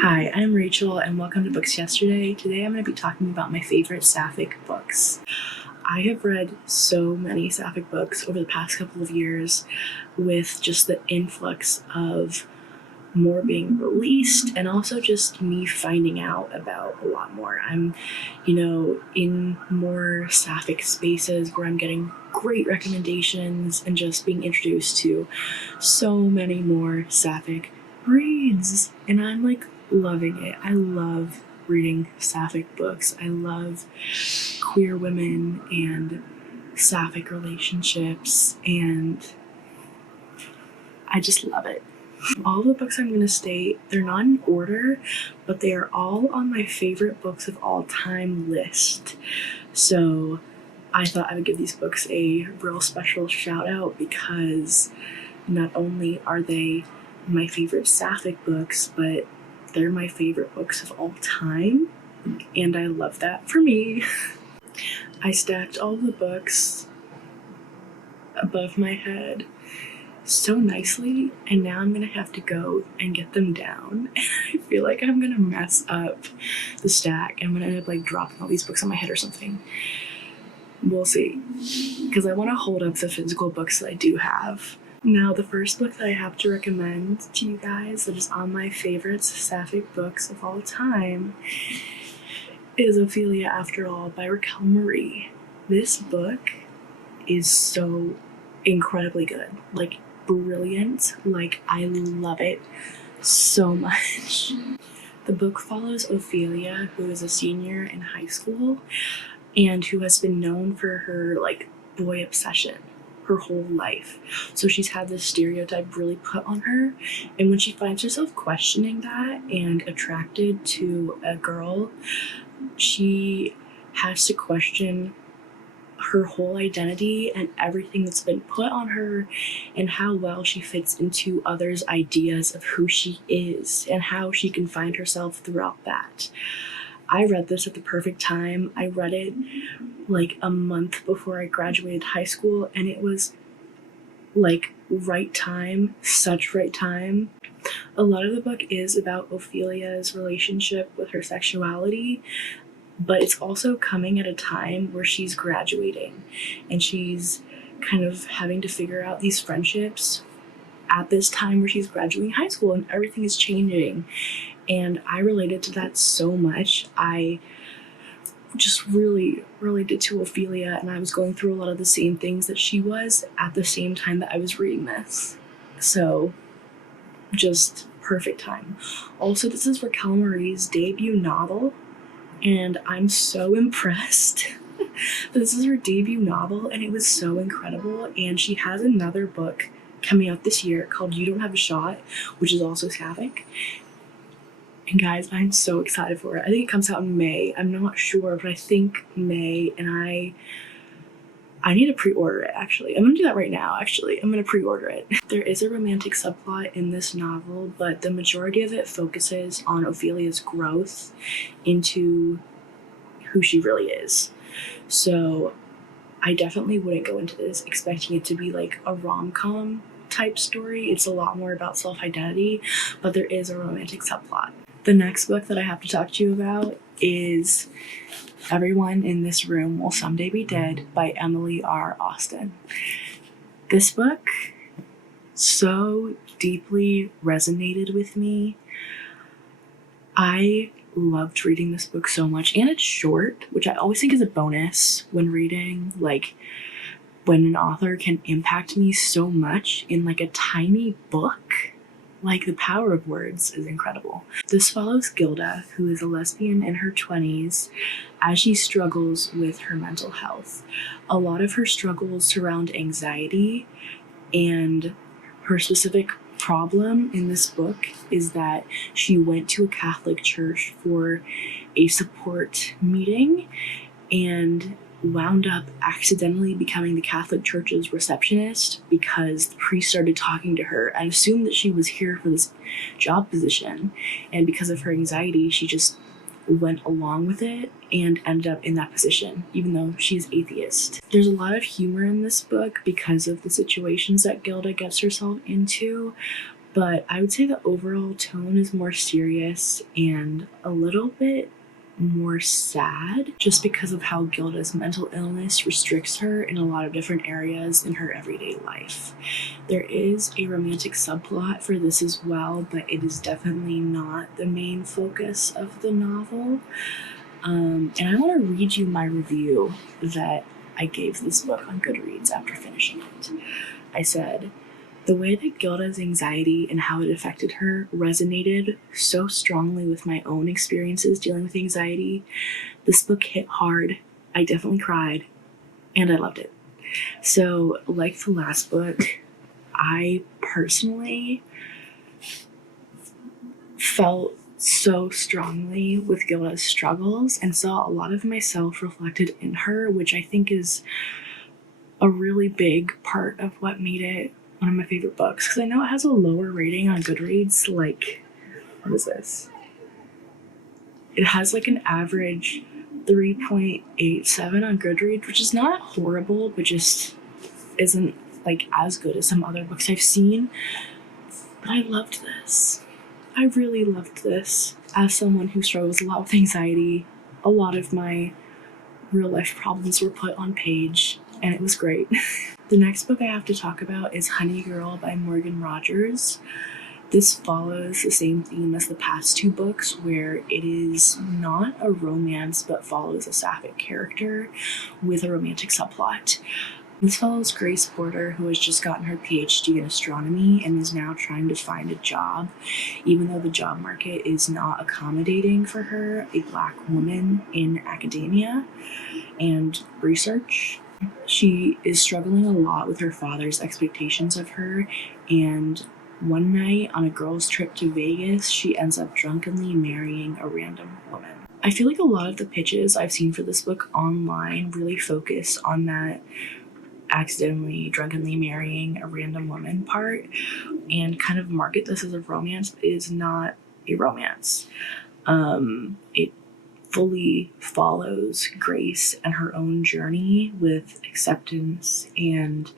Hi, I'm Rachel and welcome to Books Yesterday. Today I'm going to be talking about my favorite sapphic books. I have read so many sapphic books over the past couple of years with just the influx of more being released and also just me finding out about a lot more. I'm, in more sapphic spaces where I'm getting great recommendations and just being introduced to so many more sapphic reads. And I'm loving it. I love reading sapphic books. I love queer women and sapphic relationships, and I just love it. All the books I'm going to state, they're not in order, but they are all on my favorite books of all time list. So I thought I would give these books a real special shout out because not only are they my favorite sapphic books, but they're my favorite books of all time, and I love that for me. I stacked all the books above my head so nicely, and now I'm gonna have to go and get them down. And I feel like I'm gonna mess up the stack. I'm gonna end up dropping all these books on my head or something. We'll see, because I want to hold up the physical books that I do have. Now, the first book that I have to recommend to you guys that is on my favorite sapphic books of all time is Ophelia After All by Raquel Marie. This book is so incredibly good, brilliant. I love it so much. The book follows Ophelia, who is a senior in high school and who has been known for her boy obsession her whole life. So she's had this stereotype really put on her, and when she finds herself questioning that and attracted to a girl, she has to question her whole identity and everything that's been put on her and how well she fits into others' ideas of who she is and how she can find herself throughout that. I read this at the perfect time. I read it a month before I graduated high school, and it was right time, such right time. A lot of the book is about Ophelia's relationship with her sexuality, but it's also coming at a time where she's graduating and she's kind of having to figure out these friendships at this time where she's graduating high school and everything is changing. And I related to that so much. I just really related to Ophelia, and I was going through a lot of the same things that she was at the same time that I was reading this. So just perfect time. Also, this is Raquel Marie's debut novel, and I'm so impressed. This is her debut novel, and it was so incredible. And she has another book coming out this year called You Don't Have a Shot, which is also sapphic. And guys, I'm so excited for it. I think it comes out in May. I'm not sure, but I think May, and I need to pre-order it, actually. I'm gonna do that right now, actually. I'm gonna pre-order it. There is a romantic subplot in this novel, but the majority of it focuses on Ophelia's growth into who she really is. So I definitely wouldn't go into this expecting it to be a rom-com type story. It's a lot more about self-identity, but there is a romantic subplot. The next book that I have to talk to you about is Everyone in This Room Will Someday Be Dead by Emily R. Austen. This book so deeply resonated with me. I loved reading this book so much, and it's short, which I always think is a bonus when reading, when an author can impact me so much in a tiny book. The power of words is incredible. This follows Gilda, who is a lesbian in her 20s, as she struggles with her mental health. A lot of her struggles surround anxiety, and her specific problem in this book is that she went to a Catholic church for a support meeting and wound up accidentally becoming the Catholic Church's receptionist because the priest started talking to her and assumed that she was here for this job position. And because of her anxiety, she just went along with it and ended up in that position, even though she's atheist. There's a lot of humor in this book because of the situations that Gilda gets herself into, But I would say the overall tone is more serious and a little bit more sad, just because of how Gilda's mental illness restricts her in a lot of different areas in her everyday life. There is a romantic subplot for this as well, but it is definitely not the main focus of the novel. And I want to read you my review that I gave this book on Goodreads after finishing it. I said, "The way that Gilda's anxiety and how it affected her resonated so strongly with my own experiences dealing with anxiety. This book hit hard. I definitely cried, and I loved it." So, like the last book, I personally felt so strongly with Gilda's struggles and saw a lot of myself reflected in her, which I think is a really big part of what made it one of my favorite books, because I know it has a lower rating on Goodreads. Like, what is this? It has like an average 3.87 on Goodreads, which is not horrible, but just isn't like as good as some other books I've seen. But I loved this. I really loved this. As someone who struggles a lot with anxiety, a lot of my real life problems were put on page, and it was great. The next book I have to talk about is Honey Girl by Morgan Rogers. This follows the same theme as the past two books, where it is not a romance but follows a sapphic character with a romantic subplot. This follows Grace Porter, who has just gotten her PhD in astronomy and is now trying to find a job, even though the job market is not accommodating for her, a Black woman in academia and research. She is struggling a lot with her father's expectations of her, and one night on a girls' trip to Vegas, she ends up drunkenly marrying a random woman. I feel like a lot of the pitches I've seen for this book online really focus on that accidentally, drunkenly marrying a random woman part and kind of market this as a romance, but it is not a romance. It fully follows Grace and her own journey with acceptance and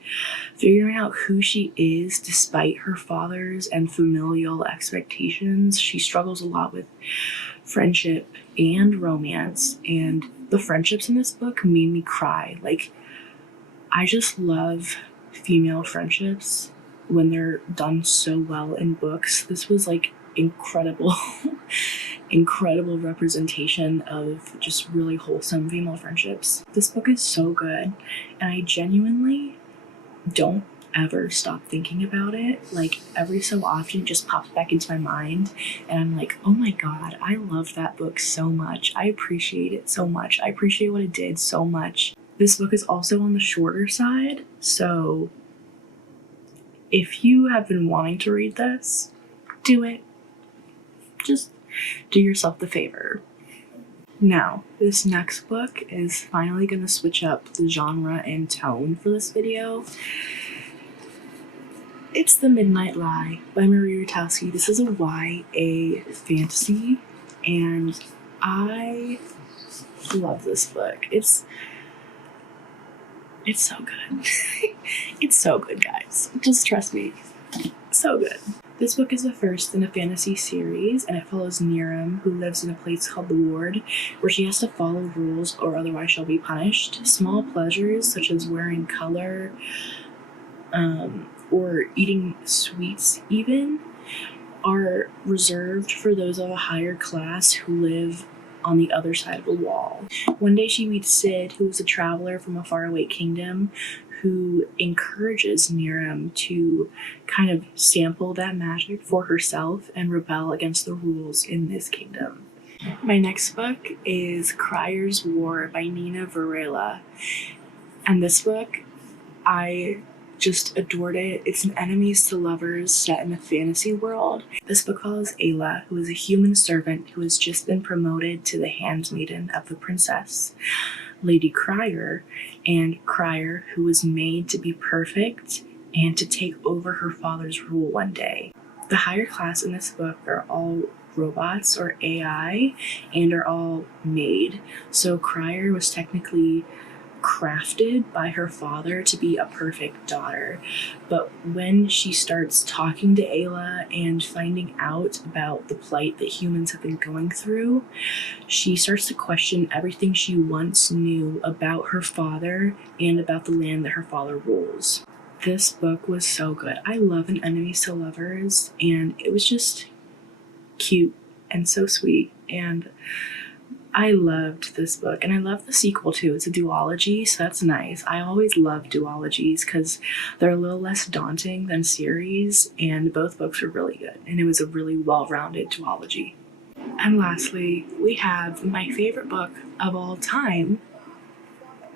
figuring out who she is despite her father's and familial expectations. She struggles a lot with friendship and romance, and the friendships in this book made me cry. Like, I just love female friendships when they're done so well in books. This was like incredible, incredible representation of just really wholesome female friendships. This book is so good, and I genuinely don't ever stop thinking about it. Like, every so often it just pops back into my mind, and I'm like, oh my god, I love that book so much. I appreciate it so much. I appreciate what it did so much. This book is also on the shorter side, so if you have been wanting to read this, do it. Just do yourself the favor. Now, this next book is finally going to switch up the genre and tone for this video. It's The Midnight Lie by Marie Rutowski. This is a YA fantasy, and I love this book. It's so good. It's so good, guys. Just trust me. So good. This book is the first in a fantasy series, and it follows Niram, who lives in a place called the Ward, where she has to follow rules or otherwise she'll be punished. Small pleasures, such as wearing color, or eating sweets even, are reserved for those of a higher class who live on the other side of the wall. One day she meets Sid, who is a traveler from a faraway kingdom, who encourages Niram to kind of sample that magic for herself and rebel against the rules in this kingdom. My next book is Crier's War by Nina Varela. And this book, I just adored it. It's an enemies to lovers set in a fantasy world. This book follows Ayla, who is a human servant who has just been promoted to the handmaiden of the princess, Lady Crier, and Crier, who was made to be perfect and to take over her father's rule one day. The higher class in this book are all robots or AI and are all made. So Crier was technically crafted by her father to be a perfect daughter. But when she starts talking to Ayla and finding out about the plight that humans have been going through, she starts to question everything she once knew about her father and about the land that her father rules. This book was so good. I love An Enemies to Lovers, and it was just cute and so sweet, and I loved this book, and I love the sequel too. It's a duology, so that's nice. I always love duologies because they're a little less daunting than series, and both books were really good, and it was a really well-rounded duology. And lastly, we have my favorite book of all time,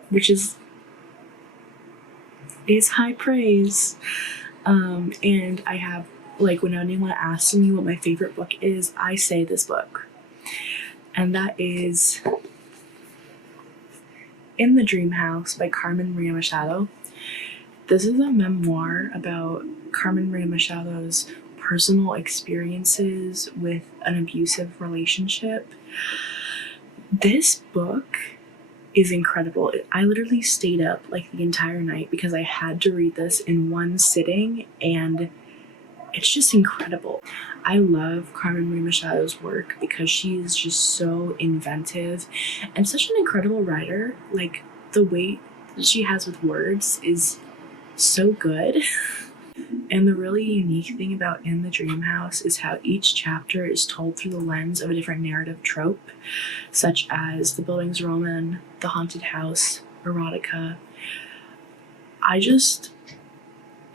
which is high praise. And I have, like, when anyone asks me what my favorite book is, I say this book. And that is In the Dream House by Carmen Maria Machado. This is a memoir about Carmen Maria Machado's personal experiences with an abusive relationship. This book is incredible. I literally stayed up like the entire night because I had to read this in one sitting, and it's just incredible. I love Carmen Maria Machado's work because she is just so inventive and such an incredible writer. Like, the way that she has with words is so good. And the really unique thing about In the Dream House is how each chapter is told through the lens of a different narrative trope, such as the Bildungsroman, the haunted house, erotica.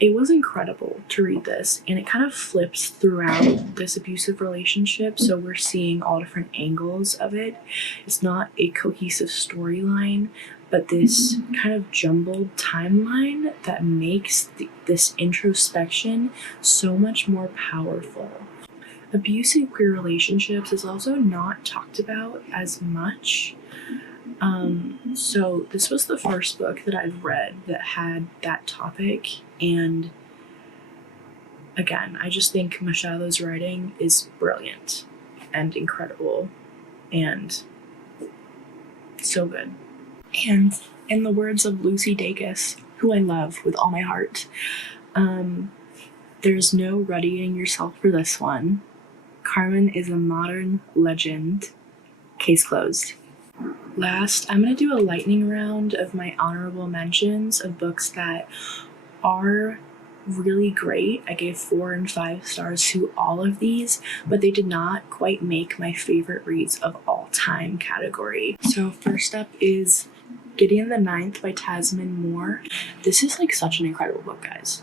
It was incredible to read this, and it kind of flips throughout this abusive relationship, so we're seeing all different angles of it. It's not a cohesive storyline, but this kind of jumbled timeline that makes this introspection so much more powerful. Abuse in queer relationships is also not talked about as much. So this was the first book that I've read that had that topic, and again, I just think Machado's writing is brilliant and incredible and so good. And in the words of Lucy Dacus, who I love with all my heart, there's no readying yourself for this one. Carmen is a modern legend. Case closed. Last, I'm going to do a lightning round of my honorable mentions of books that are really great. I gave 4 and 5 stars to all of these, but they did not quite make my favorite reads of all time category. So first up is Gideon the Ninth by Tasman Moore. This is like such an incredible book, guys.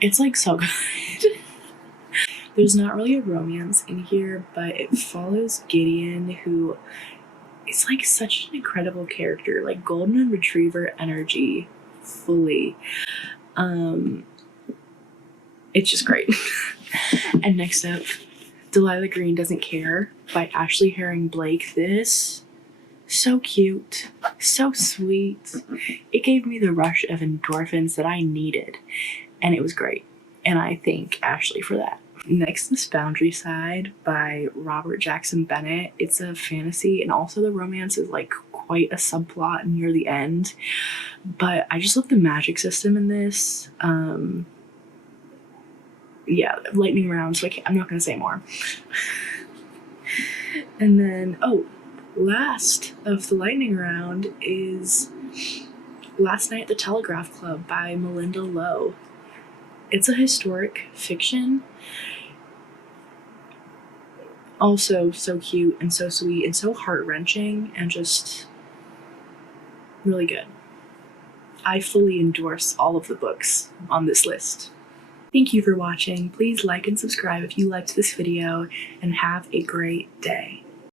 It's like so good. There's not really a romance in here, but it follows Gideon, who is like such an incredible character, like golden retriever energy fully. It's just great. And next up, Delilah Green Doesn't Care by Ashley Herring Blake. This, so cute, so sweet. It gave me the rush of endorphins that I needed, and it was great. And I thank Ashley for that. Next is Boundary Side by Robert Jackson Bennett. It's a fantasy, and also the romance is like quite a subplot near the end. But I just love the magic system in this. Yeah, lightning round, so I'm not going to say more. And then, last of the lightning round is Last Night at the Telegraph Club by Melinda Lowe. It's a historic fiction. Also so cute and so sweet and so heart-wrenching and just really good. I fully endorse all of the books on this list. Thank you for watching. Please like and subscribe if you liked this video, and have a great day.